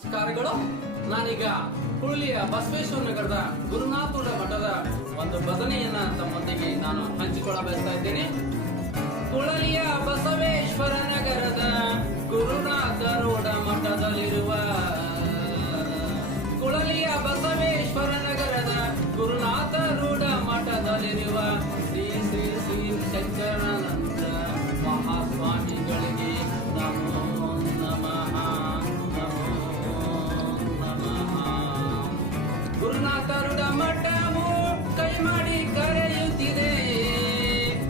ನಮಸ್ಕಾರಗಳು. ನಾನೀಗ ಹುರುಳಿಯ ಬಸವೇಶ್ವರ ನಗರದ ಗುರುನಾಥೂಡ ಮಠದ ಒಂದು ಭಜನೆಯನ್ನ ತಮ್ಮೊಂದಿಗೆ ನಾನು ಹಂಚಿಕೊಳ್ಳ ಬಯಸ್ತಾ ಇದ್ದೇನೆ. ಹುರುಳಿಯ ಬಸವೇಶ್ವರ ನಗರದ ಗುರುನಾಥರೂಢ ಮಠದಲ್ಲಿರುವ ಹುರುಳಿಯ ಬಸವೇಶ್ವರ ನಗರದ ಗುರುನಾಥರೂಢ ಮಠದಲ್ಲಿರುವ ಶ್ರೀ ಶ್ರೀ ಶ್ರೀ ಶಂಕರಾನಂದ ಮಹಾಸ್ವಾಮಿಗಳಿಗೆ ನಮೋ ನಮಃ. ಗುರುನಾಥರೂಢ ಮಠವು ಕೈ ಮಾಡಿ ಕರೆಯುತ್ತಿದೆ,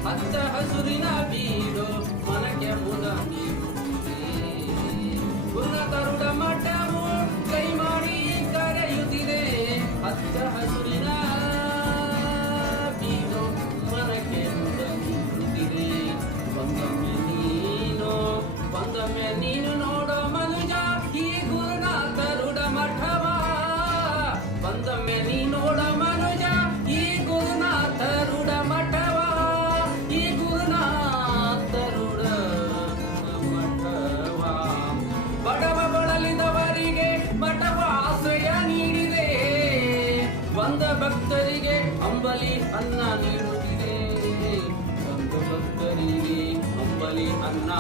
ಹಚ್ಚ ಹಸುರಿನ ಬೀಡು ಮನಕ್ಕೆ ಮುದ ನೀಡುತ್ತಿದೆ. ಗುರುನಾಥರೂಢ ಮಠವು ಕೈ ಮಾಡಿ ಕರೆಯುತ್ತಿದೆ, ಹಚ್ಚ ಹಸುರಿನ ಬೀಡು ಮನಕ್ಕೆ ಮುದ ನೀಡುತ್ತಿದೆ. ಬಂದೊಮ್ಮೆ ನೀನು ನೋಡೋ ಮನುಜ ಈ ಗುರುನಾಥರೂಢ ಮಠವ. ಬಂದೊಮ್ಮೆ ನೀ ನೋಡ ಮನುಜ ಈ ಗುರುನಾಥರೂಢ ಮಠವ, ಈ ಗುರುನಾಥರೂಢ ಮಠವ. ಬಡವ ಬಳಲಿದವರಿಗೆ ಮಠವ ಆಶ್ರಯ ನೀಡಿದೆ, ಬಂದ ಭಕ್ತರಿಗೆ ಅಂಬಲಿ ಅನ್ನ ನೀಡುತ್ತಿದೆ. ಬಂದ ಭಕ್ತರಿಗೆ ಅಂಬಲಿ ಅನ್ನ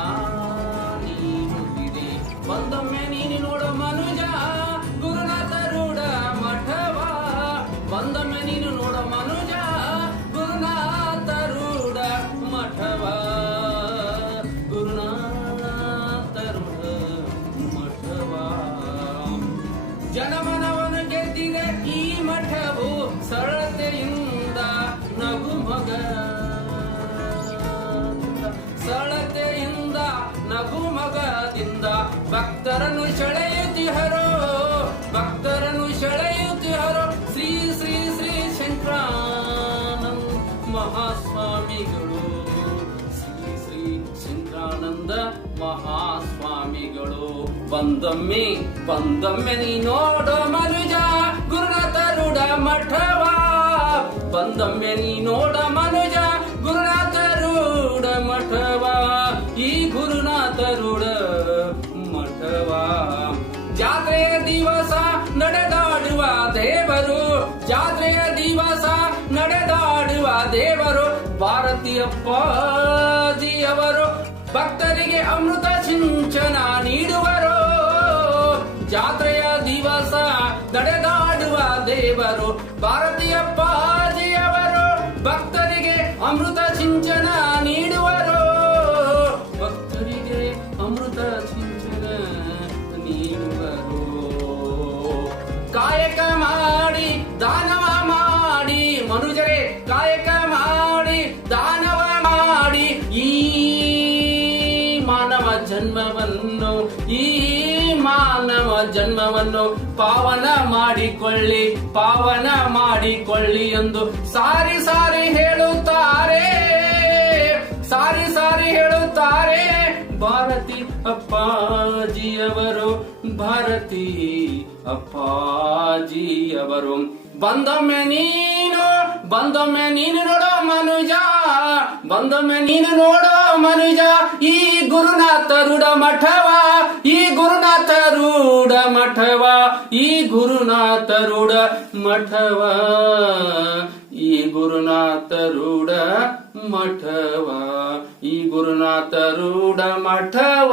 ನೀಡುತ್ತಿದೆ. ಬಂದೊಮ್ಮೆ ನೀನು ನೋಡ ಮನುಜ ಗುರುನಾಥರೂಢ ಮಠವ. ಬಂದೊಮ್ಮೆ ನೀನು ನೋಡ ಮನುಜ ಗುರುನಾಥರೂಢ ಮಠವ, ಗುರುನಾಥರೂಢ ಮಠವ. ಜನಮನವನ್ನು ಗೆದ್ದಿದೆ ಈ ಮಠವು, ಸರಳತೆಯಿಂದ ನಗುಮೊಗ, ಸರಳತೆಯಿಂದ ನಗುಮೊಗದಿಂದ ಭಕ್ತರನ್ನು ಸೆಳೆಯುತ್ತಿಹರೋ, ಭಕ್ತರನ್ನು ಸೆಳೆಯುತ್ತಿಹರೋ ಶ್ರೀ ಶ್ರೀ ಶ್ರೀ ಶಂಕರಾನಂದ ಮಹಾಸ್ವಾಮಿಗಳು. ಶ್ರೀ ಶ್ರೀ ಶಂಕರಾನಂದ ಮಹಾಸ್ವಾಮಿಗಳು. ಬಂದೊಮ್ಮೆ ನೀ ನೋಡೋ ಮನುಜ ಗುರುನಾಥರೂಢ ಮಠವ. ಬಂದೊಮ್ಮೆ ನೀ ನೋಡ ಮನುಜ ಗುರುನಾಥರೂಢ ಮಠವ, ಈ ಗುರುನಾಥರೂಢ ಮಠವ. ಜಾತ್ರೆಯ ದಿವಸ ನಡೆದಾಡುವ ದೇವರು, ಜಾತ್ರೆಯ ದಿವಸ ನಡೆದಾಡುವ ದೇವರು ಭಾರತೀಯಪ್ಪಾಜಿಯವರು. ಭಕ್ತರಿಗೆ ಅಮೃತ ಸಿಂಚನ ನೀಡುವರು, ಜಾತ್ರೆಯ ದಿವಸ ನಡೆದಾಡುವ ದೇವರು ಭಾರತೀಯಪ್ಪಾಜಿಯವರು. ಭಕ್ತರಿಗೆ ಅಮೃತ ಸಿಂಚನ ನೀಡುವರು, ಭಕ್ತರಿಗೆ ಅಮೃತ ಸಿಂಚನ ನೀಡುವರು. ಕಾಯಕ ಮಾಡಿ ದಾನವ ಮಾಡಿ ಮನುಜರೇ, ಕಾಯಕ ಮಾಡಿ ದಾನವ ಮಾಡಿ ಈ ಮಾನವ ಜನ್ಮವನ್ನು, ಈ ಮಾನವ ಜನ್ಮವನ್ನು ಪಾವನ ಮಾಡಿಕೊಳ್ಳಿ, ಪಾವನ ಮಾಡಿಕೊಳ್ಳಿ ಎಂದು ಸಾರಿ ಸಾರಿ ಹೇಳುತ್ತಾರೆ, ಸಾರಿ ಸಾರಿ ಹೇಳುತ್ತಾರೆ ಭಾರತಿ ಅಪ್ಪಾಜಿಯವರು, ಭಾರತಿ ಅಪ್ಪಾಜಿಯವರು. ಬಂದೊಮ್ಮೆ ನೀನು ನೋಡೋ ಮನುಜ, ಬಂದೊಮ್ಮೆ ನೀನು ನೋಡೋ ಮನುಜ ಈ ಗುರುನಾಥರೂಢ ಮಠವ, ಈ ಗುರುನಾಥರೂಢ ಮಠವ, ಈ ಗುರುನಾಥರೂಢ ಮಠವ, ಈ ಗುರುನಾಥರೂಢ ಮಠವ, ಈ ಗುರುನಾಥರೂಢ ಮಠವ.